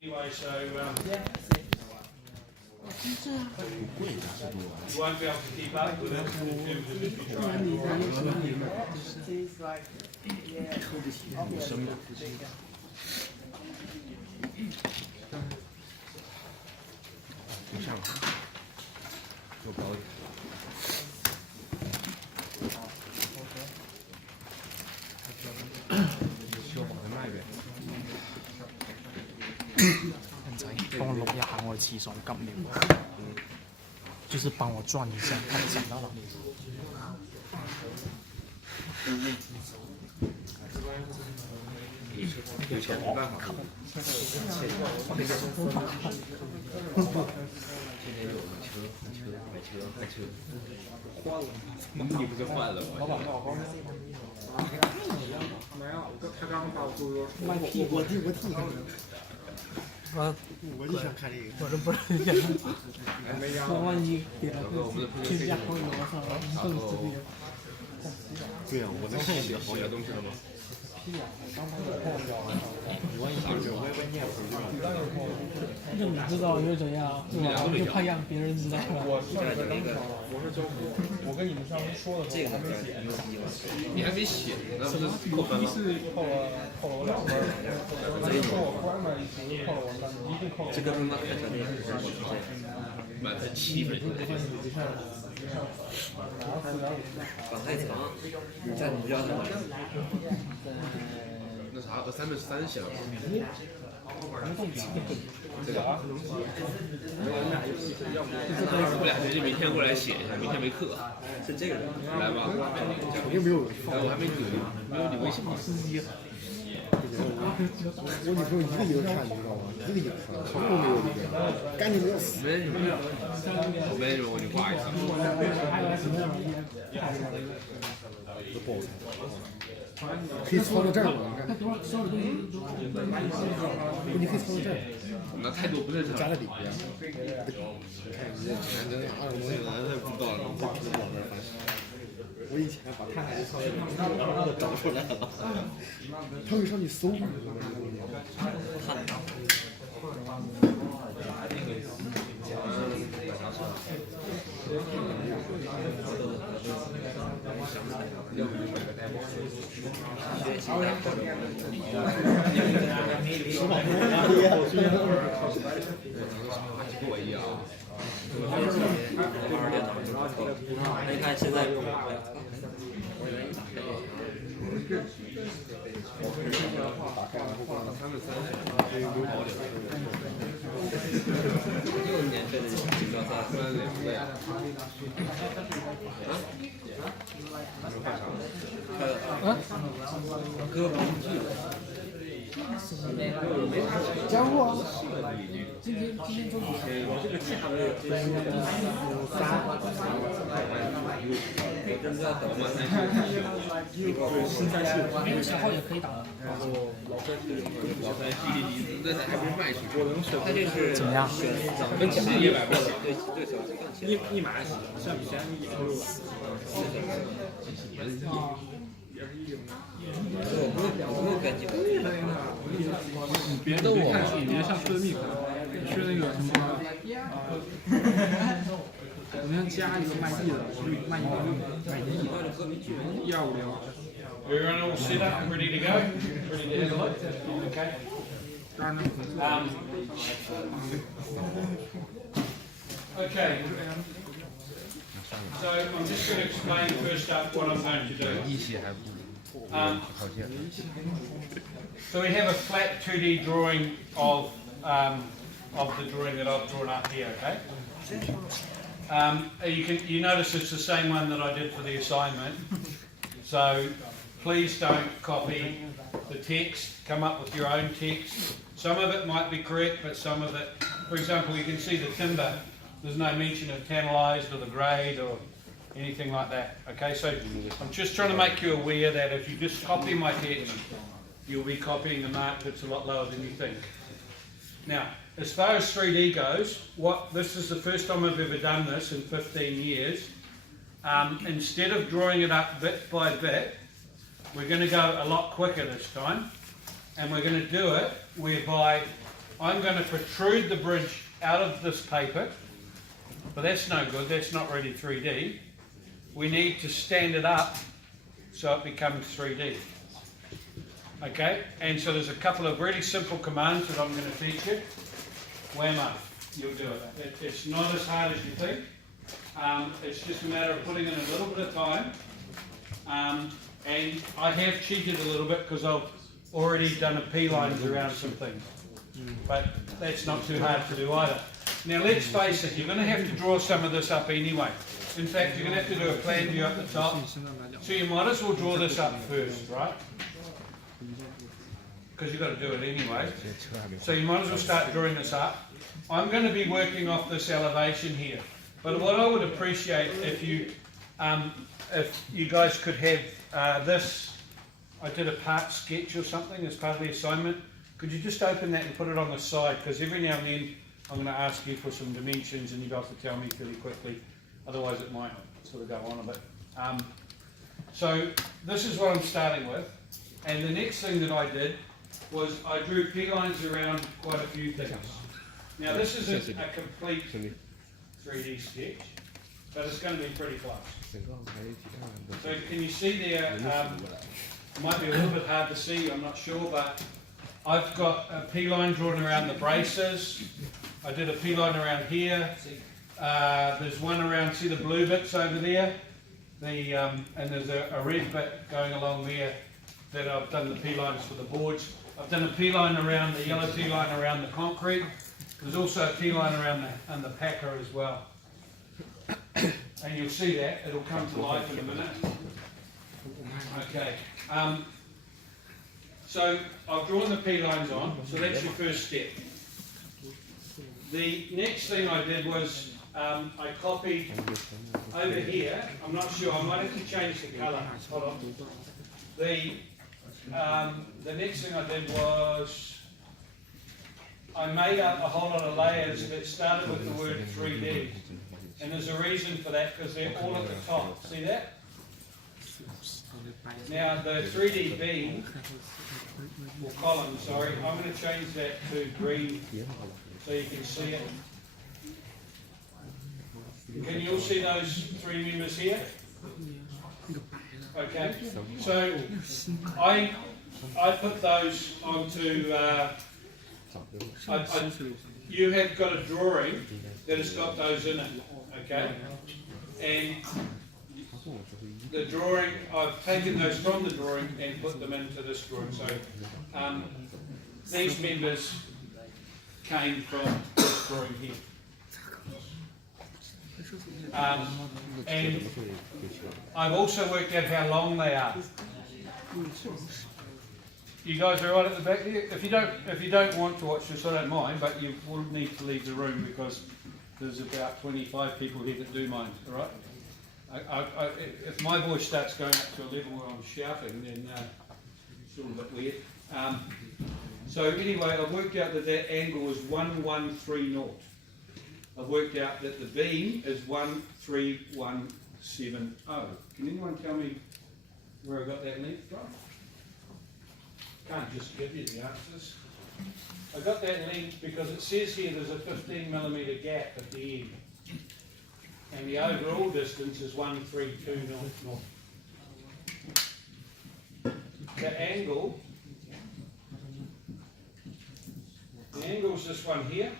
Anyway, so you won't be able to keep up with it in terms of if you try and draw it. 不上，做高一点。修好再卖呗。仔，幫我錄一下我嘅廁所急尿，就是幫我轉一下，看講到哪裡。有錢沒辦法。天天有買車，換了，你不是換了嗎？没有，他刚把我说卖屁股，我就想看这个。我都不是想，我萬一給他去下朋友，我操，更死逼。对呀，我能看见比较好的东西了吗？你万一把这歪念回去了，就你知道又怎样，是吧？就怕让别人知道了。我是教辅，我跟你们上次说的时候还没写，你还没写呢，不是扣分了？一次扣了我2分，说我关了一次扣了我3分，一共扣了。这个他妈开车的满分7分。绑太长，再不要他。那啥，3分3箱。这个。我俩决定明天过来写一下，明天没课。是这个人。来吧。肯定没有。我还没读呢，没有你微信吗？我女朋友一个也看，你知道吗？一个也看，什么都没有里边，干净的要死。没什么，我没什么，我就挂一下。都不好猜，可以操到这儿吗？你看，你可以操到这儿。那态度不正常。加在里边。你看你这钱真20多年来不知道了，挂不到这儿。我以前把他还操在都找出来了，他会上去搜。你看现在。6年费的锦标赛，突然2倍。哥帮剧。加入啊！今天周几？我这个价位我真的要等吗？没有小号也可以打的。老三滴，那还不是卖出去？他这是怎么样？跟奖励100倍的，对小鸡更钱。一码像以前1投入。我不干净。别的我看里面像吃的蜜可吃那个什么我们加一个麦地的，我卖150，1250。We're all set up and ready to go. Ready to have a look. Okay. Okay. So I'm just going to explain first up what I'm going to do. So we have a flat 2D drawing of the drawing that I've drawn up here. Okay. You notice it's the same one that I did for the assignment. So please don't copy the text. Come up with your own text. Some of it might be correct, but some of it, for example, you can see the timber. There's no mention of tantalised or the grade or anything like that. Okay, so I'm just trying to make you aware that if you just copy my text, you'll be copying a mark that's a lot lower than you think. Now, as far as 3D goes, this is the first time I've ever done this in 15 years. Instead of drawing it up bit by bit, we're going to go a lot quicker this time, and we're going to do it whereby I'm going to protrude the bridge out of this paper, but that's no good, that's not really 3D. We need to stand it up so it becomes 3D. Okay, and so there's a couple of really simple commands that I'm going to teach you. Wham up, you'll do it. It's not as hard as you think. It's just a matter of putting in a little bit of time. And I have cheated a little bit because I've already done a P-lines around some things. But that's not too hard to do either. Now let's face it, you're going to have to draw some of this up anyway. In fact, you're going to have to do a plan view at the top. So you might as well draw this up first, right? Because you've got to do it anyway. So you might as well start drawing this up. I'm going to be working off this elevation here. But what I would appreciate if you guys could have this, I did a part sketch or something as part of the assignment. Could you just open that and put it on the side? Because every now and then I'm going to ask you for some dimensions and you guys have to tell me fairly quickly. Otherwise it might sort of go on a bit. So this is what I'm starting with. And the next thing that I did was I drew P-lines around quite a few things. Now this isn't a complete 3D sketch, but it's going to be pretty close. So can you see there, it might be a little bit hard to see, I'm not sure, but I've got a P-line drawn around the braces. I did a P-line around here. There's one around, see the blue bits over there? And there's a red bit going along there that I've done the P-lines for the boards. I've done a P-line around the yellow P-line around the concrete. There's also a P-line around the packer as well. And you'll see that, it'll come to life in a minute. Okay, so I've drawn the P-lines on, so that's your first step. The next thing I did was I copied over here, I'm not sure, I might have to change the colour, hold on. The next thing I did was I made up a whole lot of layers that started with the word 3D. And there's a reason for that because they're all at the top. See that? Now the 3D beam, or column, sorry, I'm going to change that to green so you can see it. Can you all see those three members here? Okay, so I put those onto, you have got a drawing that has got those in it, okay? And the drawing, I've taken those from the drawing and put them into this drawing. So these members came from this drawing here. And I've also worked out how long they are. You guys are right at the back there. If you don't want to watch this, I don't mind, but you will need to leave the room because there's about 25 people here that do mind. All right. If my voice starts going up to a level where I'm shouting, then it's a little bit weird. So anyway, I've worked out that that angle is 1130. I've worked out that the beam is 13170. Can anyone tell me where I got that length from? Can't just give you the answers. I got that length because it says here there's a 15mm gap at the end. And the overall distance is 132 north. The angle is this one here.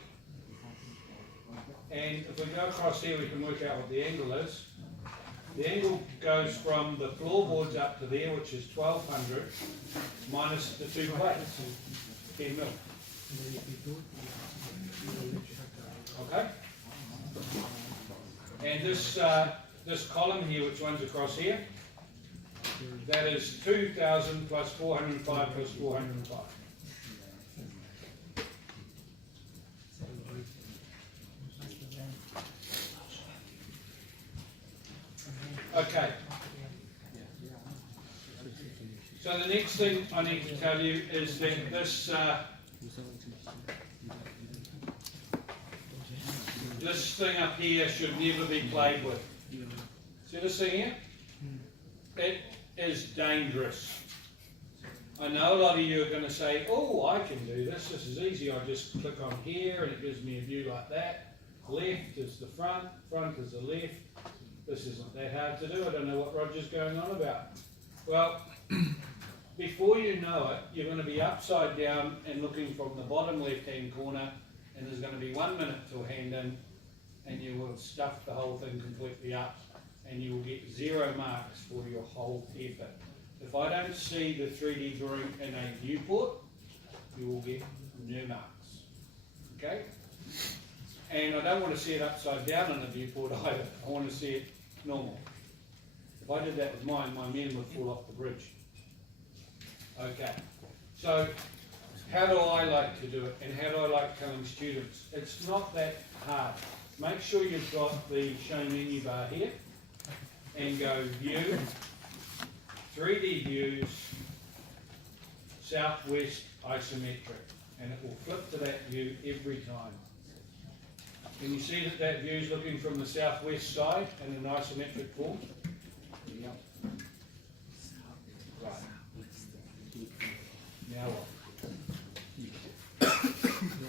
And if we go across here, we can work out what the angle is. The angle goes from the floorboards up to there, which is 1200, minus the two plates, 10 mil. Okay? And this column here, which runs across here, that is 2000 plus 405 plus 405. Okay. So the next thing I need to tell you is that this thing up here should never be played with. See this thing here? It is dangerous. I know a lot of you are going to say, oh, I can do this. This is easy. I just click on here and it gives me a view like that. Left is the front, front is the left. This isn't that hard to do. I don't know what Roger's going on about. Well, before you know it, you're going to be upside down and looking from the bottom left-hand corner, and there's going to be 1 minute till hand in, and you will have stuffed the whole thing completely up, and you will get 0 marks for your whole effort. If I don't see the 3D drawing in a viewport, you will get no marks. Okay? And I don't want to see it upside down in a viewport either. I want to see it normal. If I did that with mine, my men would fall off the bridge. Okay. So, how do I like to do it, and how do I like telling students? It's not that hard. Make sure you've got the show menu bar here, and go View, 3D Views, Southwest Isometric, and it will flip to that view every time. Can you see that that view is looking from the southwest side in an isometric form? Yep. Right. Now what?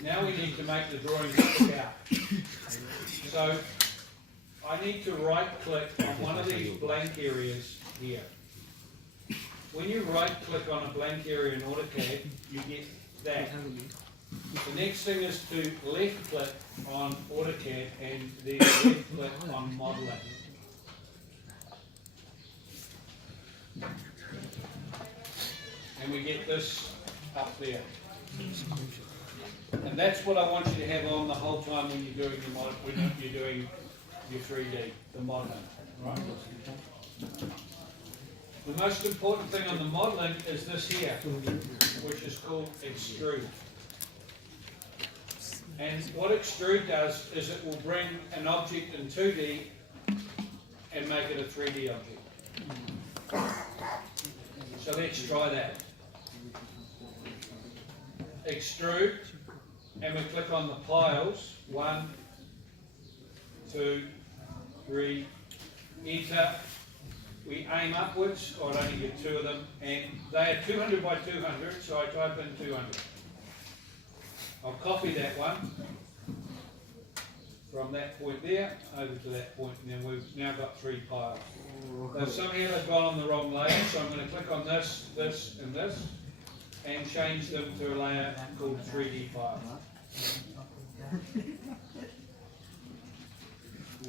Now we need to make the drawing stick out. So I need to right click on one of these blank areas here. When you right click on a blank area in AutoCAD, you get that. The next thing is to left click on AutoCAD and then left click on modeling. And we get this up there. And that's what I want you to have on the whole time when you're doing your 3D, the modeling. Right? The most important thing on the modeling is this here, which is called extrude. And what extrude does is it will bring an object in 2D and make it a 3D object. So let's try that. Extrude, and we click on the piles. 1, 2, 3, enter. We aim upwards, or I only get 2 of them, and they are 200 by 200, so I type in 200. I'll copy that one from that point there over to that point, and then we've now got 3 piles. So somehow they've gone on the wrong layer, so I'm going to click on this, this, and this, and change them to a layer called 3D file.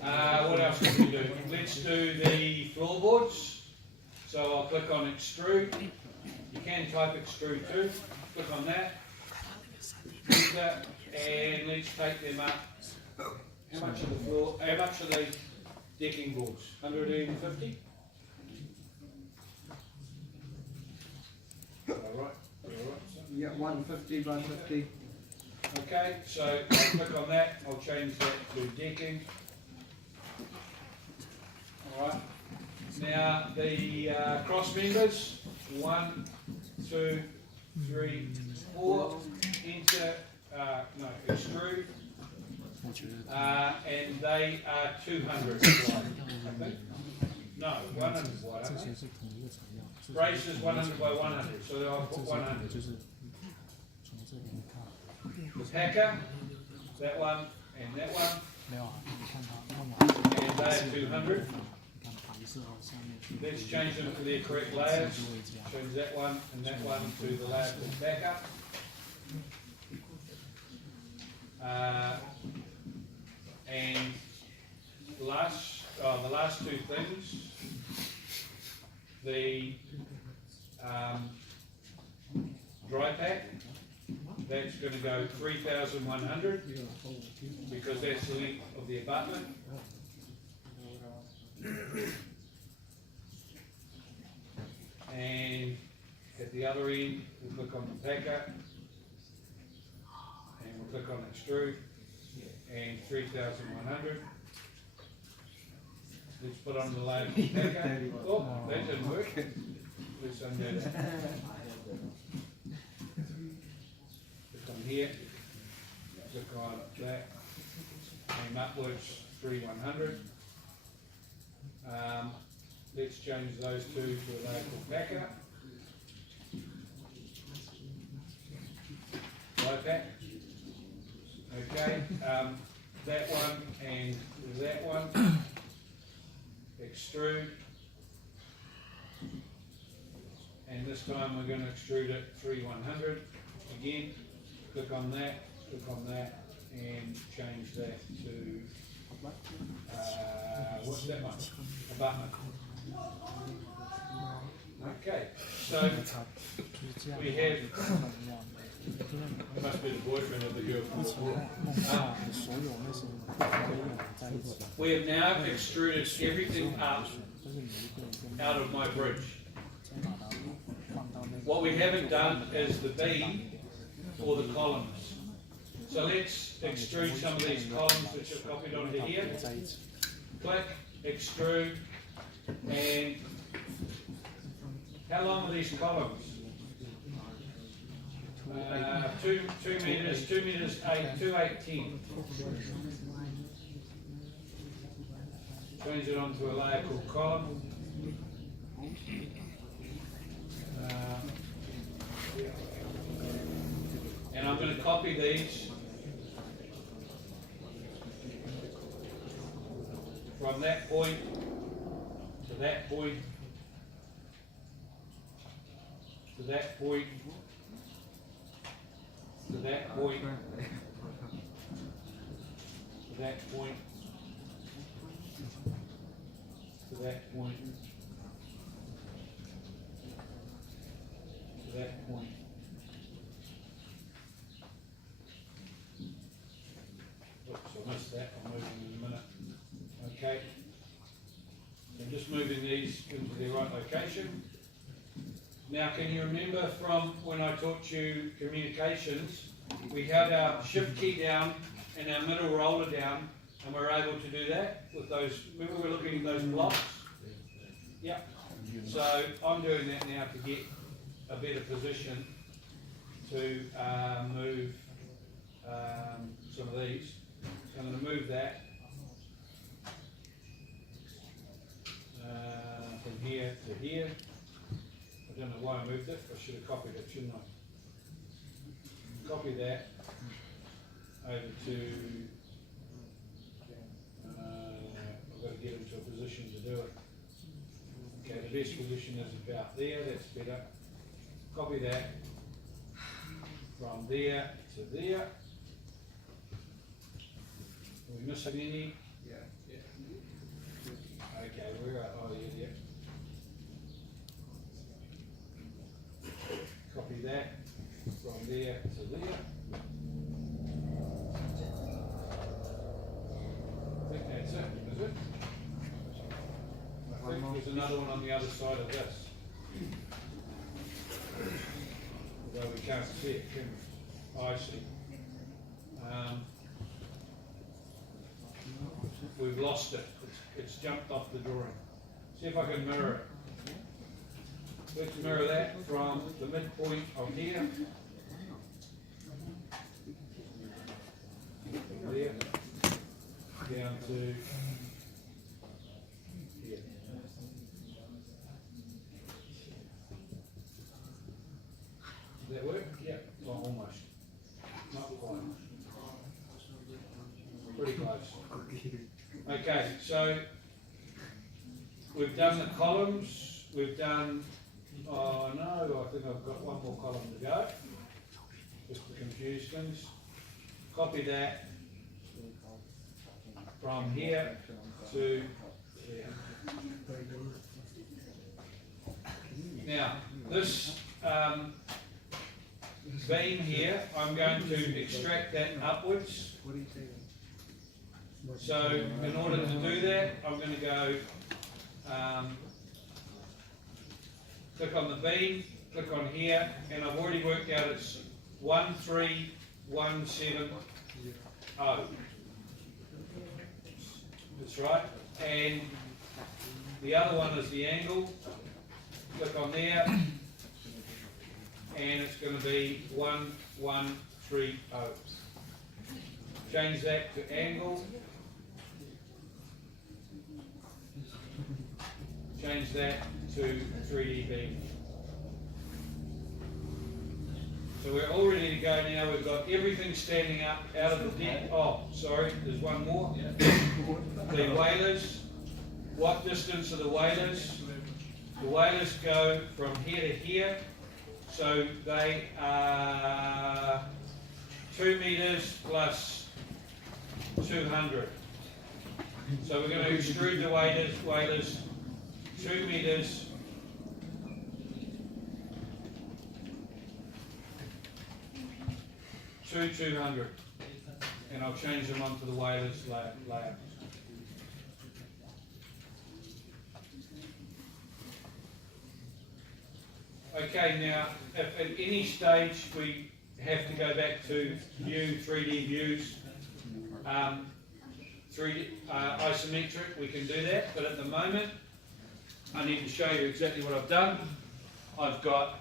What else can we do? Let's do the floorboards. So I'll click on extrude. You can type extrude too. Click on that. And let's take them up. How much are the floor? How much are the decking boards? 150? Alright. Yeah, 150 by 50. Okay, so I'll click on that. I'll change that to decking. Alright. Now the cross members. 1, 2, 3, 4. Enter, no, extrude, and they are 200 wide, I think. No, 100 wide, aren't they? Brace is 100 by 100, so I'll put 100. The packer, that one, and that one, and they are 200. Let's change them to their correct layers. Change that one and that one to the layer called backup. And the last 2 things, the dry pack, that's going to go 3,100 because that's the length of the abutment. And at the other end, we'll click on the packer, and we'll click on extrude, and 3,100. Let's put on the layer packer. Oh, that didn't work. Let's undo that. Click on here, click on that, aim upwards, 3,100. Let's change those 2 to a layer called packer. like that. Okay, that one and that one. Extrude. And this time we're going to extrude it 3100. Again, click on that, and change that to, what's that one? Abutment. Okay, so we have, must be the boyfriend of the girl. We have now extruded everything up out of my bridge. What we haven't done is the beam or the columns. So let's extrude some of these columns which are copied onto here. Click, extrude, and how long are these columns? 2 meters, 2 meters 8, 2, 8, 10. Change it onto a layer called column. And I'm going to copy these from that point to that point to that point to that point to that point to that point to that point. Oops, I missed that. I'll move them in a minute. Okay. I'm just moving these into their right location. Now, can you remember from when I taught you communications, we held our shift key down and our middle roller down, and we were able to do that with those, remember we were looking at those blocks? Yep. So I'm doing that now to get a better position to move some of these. So I'm going to move that from here to here. I don't know why I moved it. I should have copied it, shouldn't I? Copy that over to, I've got to get into a position to do it. Okay, the best position is about there, that's better. Copy that from there to there. Are we missing any? Yeah. Okay, where are, oh yeah. Copy that from there to there. I think that's it, is it? I think there's another one on the other side of this. Although we can't see it, can we? I see. We've lost it. It's jumped off the drawing. See if I can mirror it. Let's mirror that from the midpoint of here. There. Down to here. Does that work? Yeah. Well, almost. Not quite. Pretty close. Okay, so we've done the columns, we've done, oh no, I think I've got one more column to go, just to confuse things. Copy that from here to there. Now, this beam here, I'm going to extract that upwards. So in order to do that, I'm going to go click on the beam, click on here, and I've already worked out it's 13170. That's right. And the other one is the angle. Click on there, and it's going to be 1130. Change that to angle. Change that to 3D beam. So we're all ready to go now. We've got everything standing up out of the deck. Oh, sorry, there's one more. The whalers. What distance are the whalers? The whalers go from here to here. So they are 2 meters plus 200. So we're going to extrude the whalers 2 meters. To 200, and I'll change them onto the whalers layer. Okay, now if at any stage we have to go back to view 3D views, 3D isometric, we can do that. But at the moment, I need to show you exactly what I've done. I've got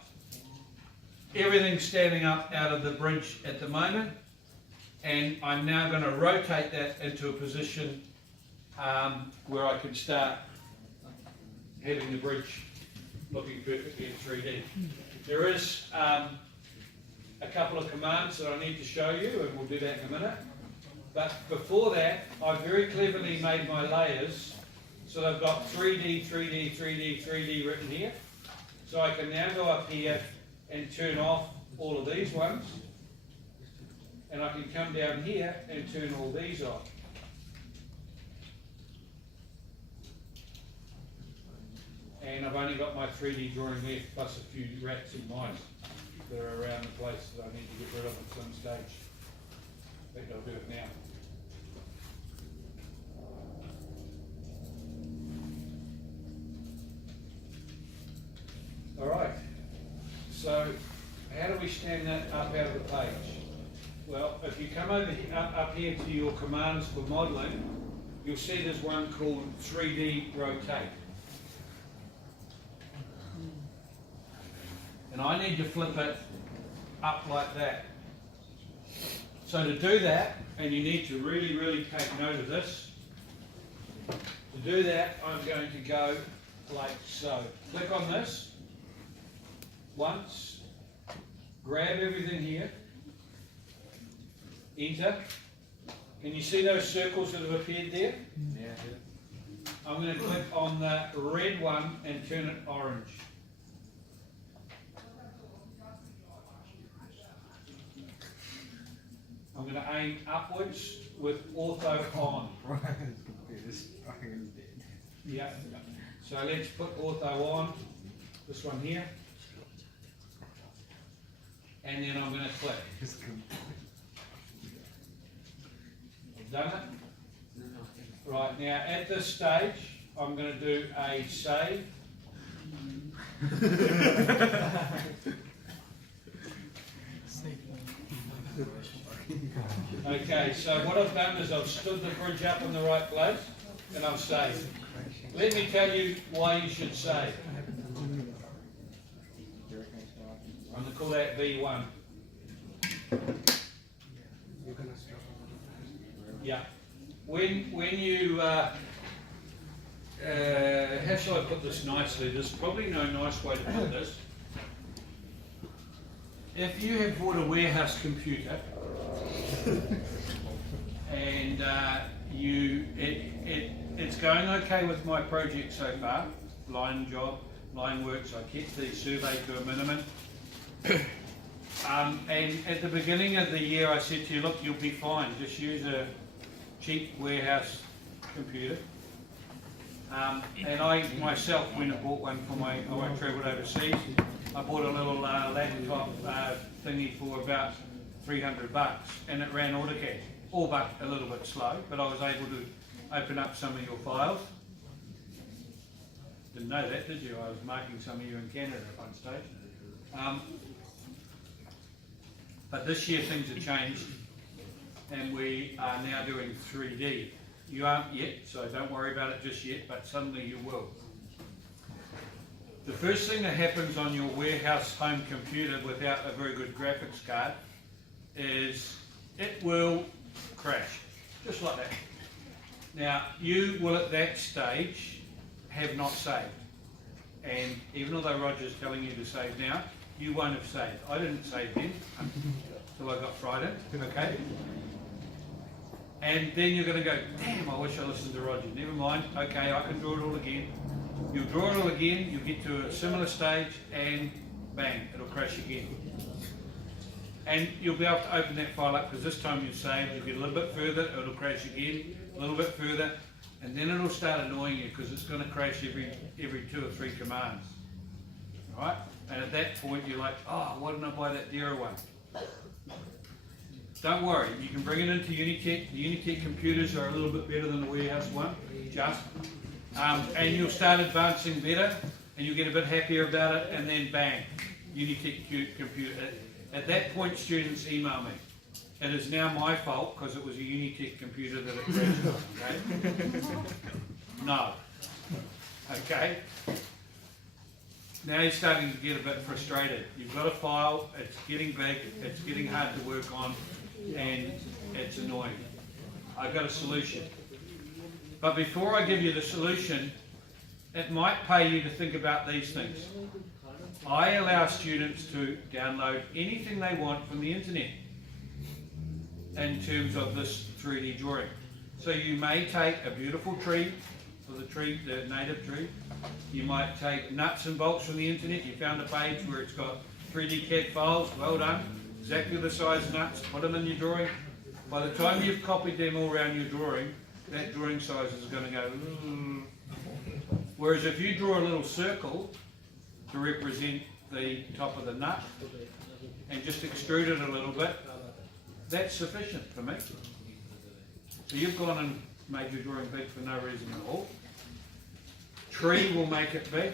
everything standing up out of the bridge at the moment, and I'm now going to rotate that into a position where I can start having the bridge looking perfectly in 3D. There is a couple of commands that I need to show you, and we'll do that in a minute. But before that, I've very cleverly made my layers so I've got 3D, 3D, 3D, 3D written here. So I can now go up here and turn off all of these ones, and I can come down here and turn all these off. And I've only got my 3D drawing left, plus a few rats and mice that are around the place that I need to get rid of at some stage. I think I'll do it now. Alright, so how do we stand that up out of the page? Well, if you come over here, up here to your commands for modelling, you'll see there's one called 3D rotate. And I need to flip it up like that. So to do that, and you need to really, really take note of this, to do that I'm going to go like so. Click on this once, grab everything here, enter. Can you see those circles that have appeared there? Yeah. I'm going to click on the red one and turn it orange. I'm going to aim upwards with ortho on. Yeah. So let's put ortho on, this one here. And then I'm going to click. I've done it. Right, now at this stage, I'm going to do a save. Okay, so what I've done is I've stood the bridge up in the right place and I've saved. Let me tell you why you should save. I'm going to call that V1. Yeah. When you, how shall I put this nicely? There's probably no nice way to put this. If you have bought a warehouse computer and it's going okay with my project so far, line job, line works, I kept the survey to a minimum. And at the beginning of the year I said to you, look, you'll be fine, just use a cheap warehouse computer. And I myself went and bought one for I travelled overseas. I bought a little laptop thingy for about $300 and it ran AutoCAD, all but a little bit slow, but I was able to open up some of your files. Didn't know that, did you? I was marking some of you in Canada at one stage. But this year things have changed and we are now doing 3D. You aren't yet, so don't worry about it just yet, but suddenly you will. The first thing that happens on your warehouse home computer without a very good graphics card is it will crash, just like that. Now, you will at that stage have not saved. And even although Roger's telling you to save now, you won't have saved. I didn't save then until I got frightened, okay? And then you're going to go, damn, I wish I listened to Roger. Never mind, okay, I can draw it all again. You'll draw it all again, you'll get to a similar stage, and bang, it'll crash again. And you'll be able to open that file up, because this time you've saved, you'll get a little bit further, it'll crash again, a little bit further, and then it'll start annoying you, because it's going to crash every 2 or 3 commands. Right? And at that point you're like, oh, why didn't I buy that dearer one? Don't worry, you can bring it into Unitec. The Unitec computers are a little bit better than the warehouse one, just. And you'll start advancing better, and you'll get a bit happier about it, and then bang, Unitec computer. At that point, students email me. It is now my fault because it was a Unitec computer that it crashed on, okay? No. Okay? Now you're starting to get a bit frustrated. You've got a file, it's getting big, it's getting hard to work on, and it's annoying. I've got a solution. But before I give you the solution, it might pay you to think about these things. I allow students to download anything they want from the internet in terms of this 3D drawing. So you may take a beautiful tree, for the native tree. You might take nuts and bolts from the internet. You found a page where it's got 3D CAD files, well done, exactly the size nuts, put them in your drawing. By the time you've copied them all around your drawing, that drawing size is going to go, Whereas if you draw a little circle to represent the top of the nut and just extrude it a little bit, that's sufficient for me. So you've gone and made your drawing big for no reason at all. Tree will make it big,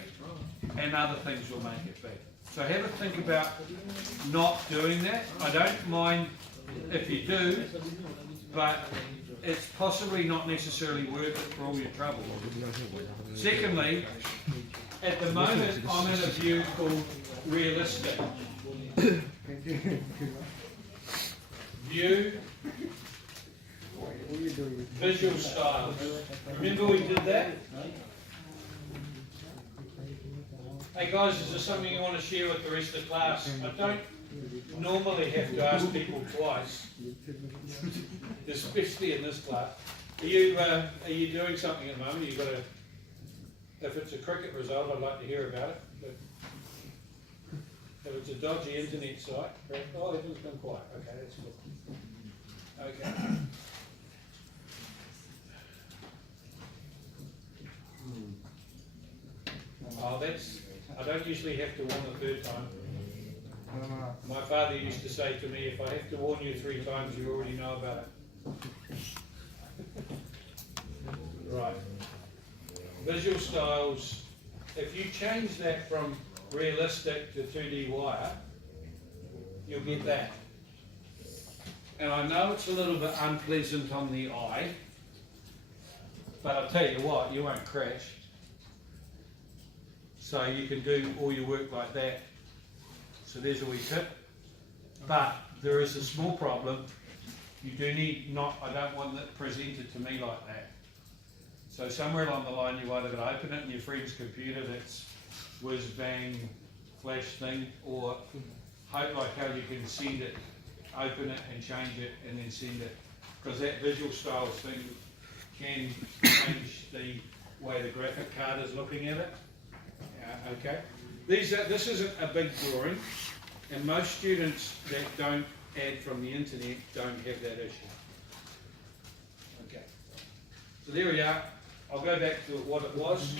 and other things will make it big. So have a think about not doing that. I don't mind if you do, but it's possibly not necessarily worth it for all your trouble. Secondly, at the moment I'm in a view called realistic. View, visual styles. Remember we did that? Hey guys, is there something you want to share with the rest of the class? I don't normally have to ask people twice, especially in this class. Are you doing something at the moment? You've got to, if it's a cricket result, I'd like to hear about it. But if it's a dodgy internet site, oh, everything's been quiet. Okay, that's cool. Okay. Oh, I don't usually have to warn the third time. My father used to say to me, if I have to warn you 3 times, you already know about it. Right. Visual styles, if you change that from realistic to 2D wire, you'll get that. And I know it's a little bit unpleasant on the eye, but I'll tell you what, you won't crash. So you can do all your work like that. So there's a wee tip. But there is a small problem. You do need I don't want it presented to me like that. So somewhere along the line you either got to open it in your friend's computer that's whiz bang flash thing, or hope like how you can send it, open it and change it and then send it. Because that visual styles thing can change the way the graphic card is looking at it. Okay, this isn't a big drawing, and most students that don't add from the internet don't have that issue. Okay, so there we are. I'll go back to what it was.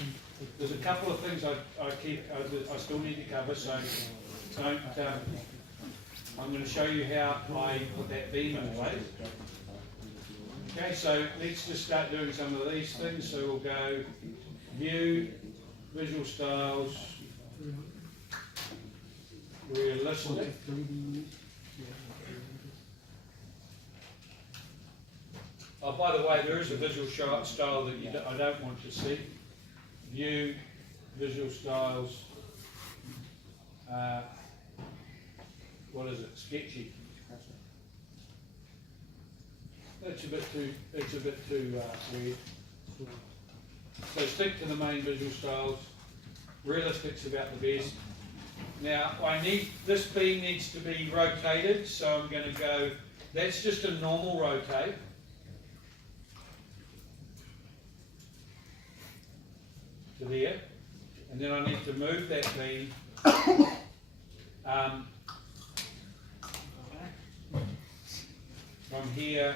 There's a couple of things I still need to cover, so don't. I'm going to show you how I put that beam in place. Okay, so let's just start doing some of these things. So we'll go view. Visual styles, realistic. Oh, by the way, there is a visual style that I don't want to see. View, visual styles. What is it? Sketchy. It's a bit too weird. So stick to the main visual styles. Realistic's about the best. Now, this beam needs to be rotated, so I'm going to go, that's just a normal rotate. To there. And then I need to move that beam from here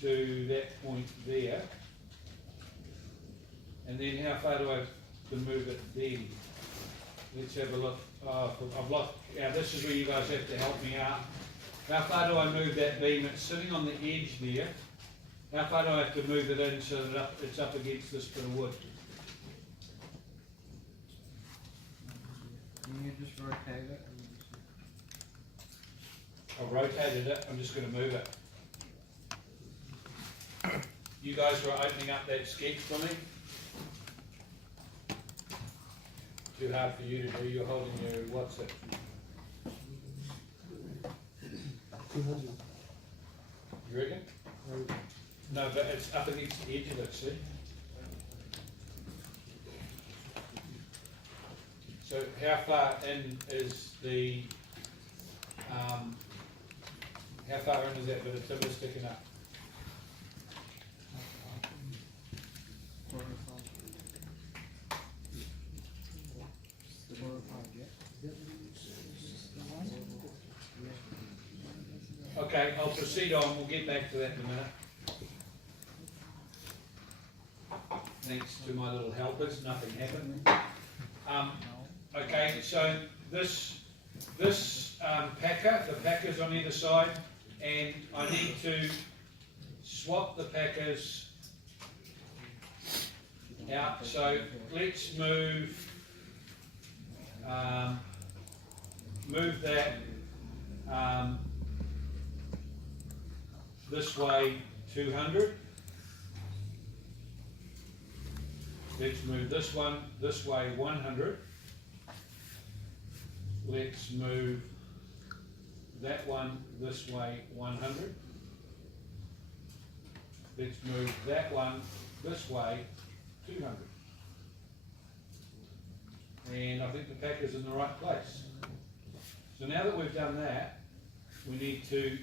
to that point there. And then how far do I have to move it then? Let's have a look. I've lost. Yeah, this is where you guys have to help me out. How far do I move that beam? It's sitting on the edge there. How far do I have to move it in so that it's up against this bit of wood? You just rotate it. I've rotated it, I'm just going to move it. You guys are opening up that sketch for me. Too hard for you to do, you're holding your, what's it? 200. You reckon? No, but it's up against the edge of it, see? So how far in is the, how far in is that bit of timber sticking up? Okay, I'll proceed on, we'll get back to that in a minute. Thanks to my little helpers, nothing happened. Okay, so this packer, the packers on either side, and I need to swap the packers out. So let's move that this way 200. Let's move this one this way 100. Let's move that one this way 100. Let's move that one this way 200. And I think the packer's in the right place. So now that we've done that, we need to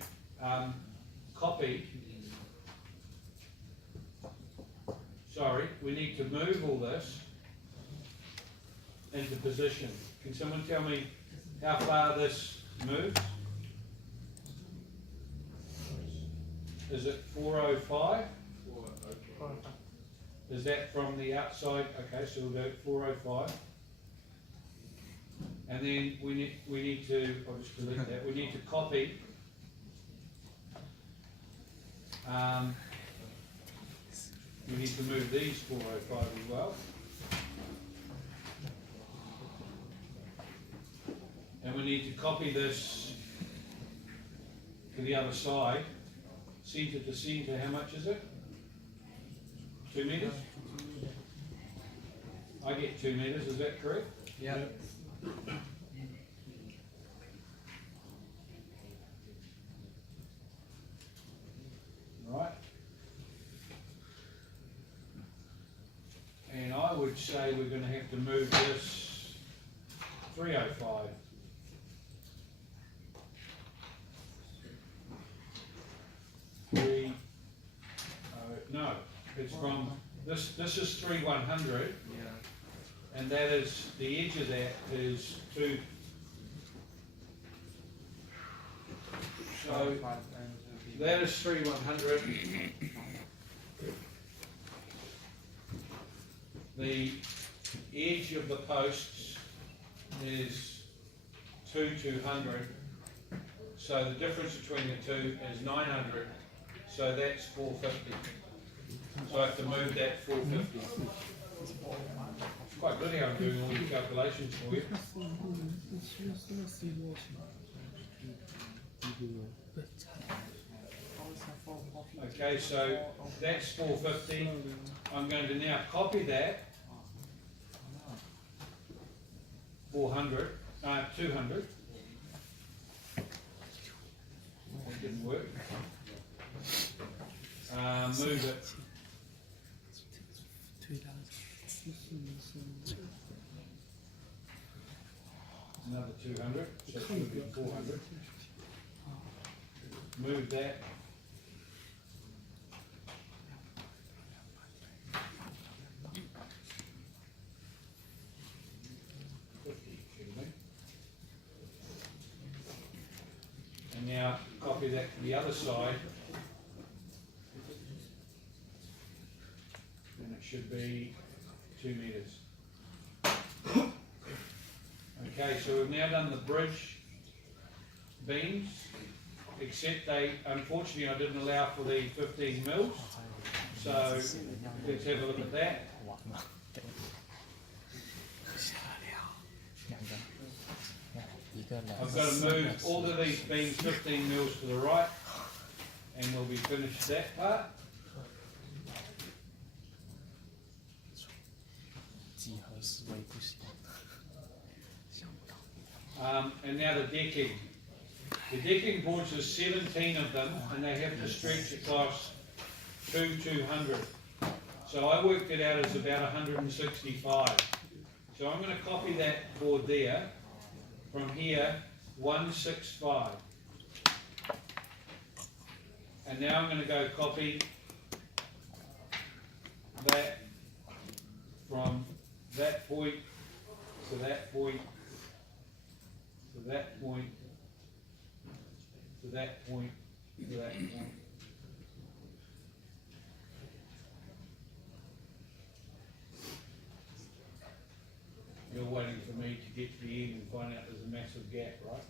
we need to move all this into position. Can someone tell me how far this moves? Is it 405? Is that from the outside? Okay, so we'll go 405. And then we need to, I'll just delete that, we need to copy we need to move these 405 as well. And we need to copy this to the other side, centre to centre. How much is it? 2 metres? I get 2 metres, is that correct? Yeah. Right. And I would say we're going to have to move this 305. No, it's from this is 3100. Yeah. And that is the edge of that is 2. So that is 3100. The edge of the posts is 200. So the difference between the two is 900. So that's 450. So I have to move that 450. It's quite good how I'm doing all these calculations for you. Okay, so that's 450. I'm going to now copy that 200. That didn't work. Move it 400. Move that. And now copy that to the other side. And it should be 2 meters. Okay, so we've now done the bridge beams, except they, unfortunately I didn't allow for the 15 mils. So let's have a look at that. 完了，下了两个，一个两 I've got to move all of these beams 15 mils to the right, and we'll be finished that part. 几何思维不行，想不到。 And now the decking. The decking boards, there's 17 of them, and they have to stretch across 200. So I worked it out as about 165. So I'm going to copy that board there. From here, 165. And now I'm going to go copy that from that point to that point to that point to that point to that point. You're waiting for me to get to the end and find out there's a massive gap, right?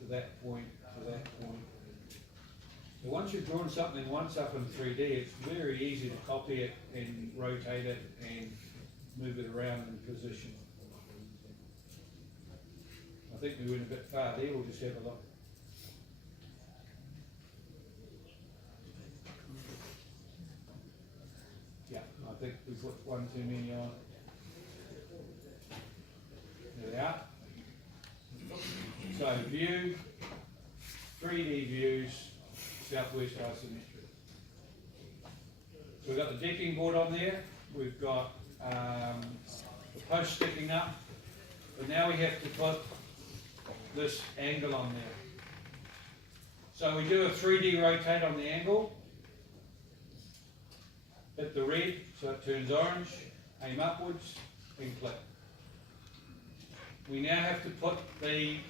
To that point, to that point. So once you've drawn something once up in 3D, it's very easy to copy it and rotate it and move it around in position. I think we went a bit far there, we'll just have a look. Yeah, I think we put one too many on. There we are. So view, 3D views, southwest isometric. So we've got the decking board on there, we've got the post sticking up, but now we have to put this angle on there. So we do a 3D rotate on the angle, hit the red so it turns orange, aim upwards and click. We now have to put the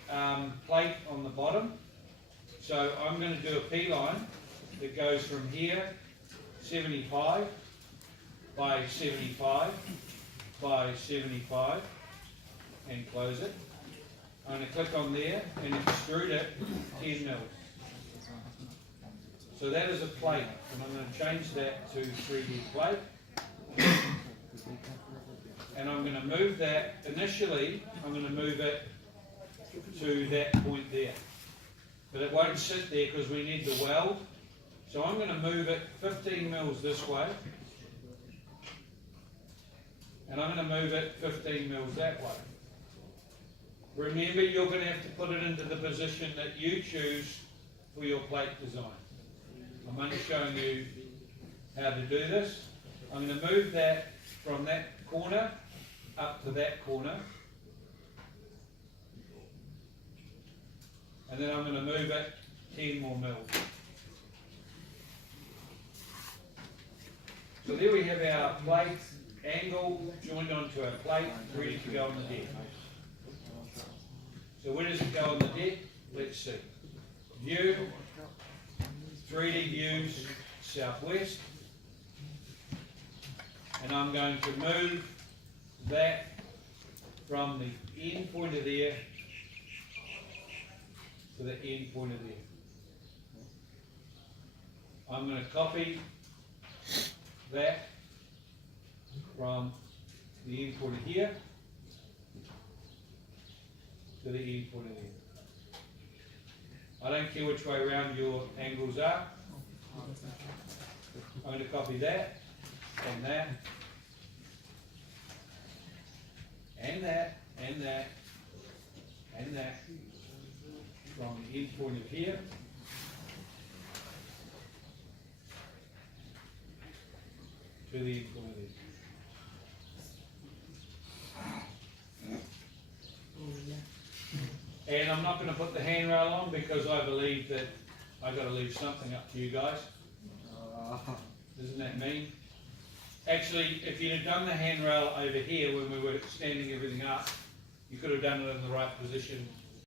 plate on the bottom. So I'm going to do a P line that goes from here, 75 by 75 by 75 and close it. I'm going to click on there and extrude it 10 mils. So that is a plate, and I'm going to change that to 3D plate. And I'm going to move that, initially, I'm going to move it to that point there. But it won't sit there because we need the weld. So I'm going to move it 15 mils this way. And I'm going to move it 15 mils that way. Remember, you're going to have to put it into the position that you choose for your plate design. I'm only showing you how to do this. I'm going to move that from that corner up to that corner. And then I'm going to move it 10 more mils. So there we have our plate, angle, joined onto our plate, ready to go on the deck. So where does it go on the deck? Let's see. View, 3D views, southwest. And I'm going to move that from the end point of there to the end point of there. I'm going to copy that from the end point of here to the end point of there. I don't care which way around your angles are. I'm going to copy that and that and that and that and that from the end point of here to the end point of there. And I'm not gonna put the handrail on because I believe that I gotta leave something up to you guys. Isn't that mean? Actually, if you'd have done the handrail over here when we were standing everything up, you could have done it in the right position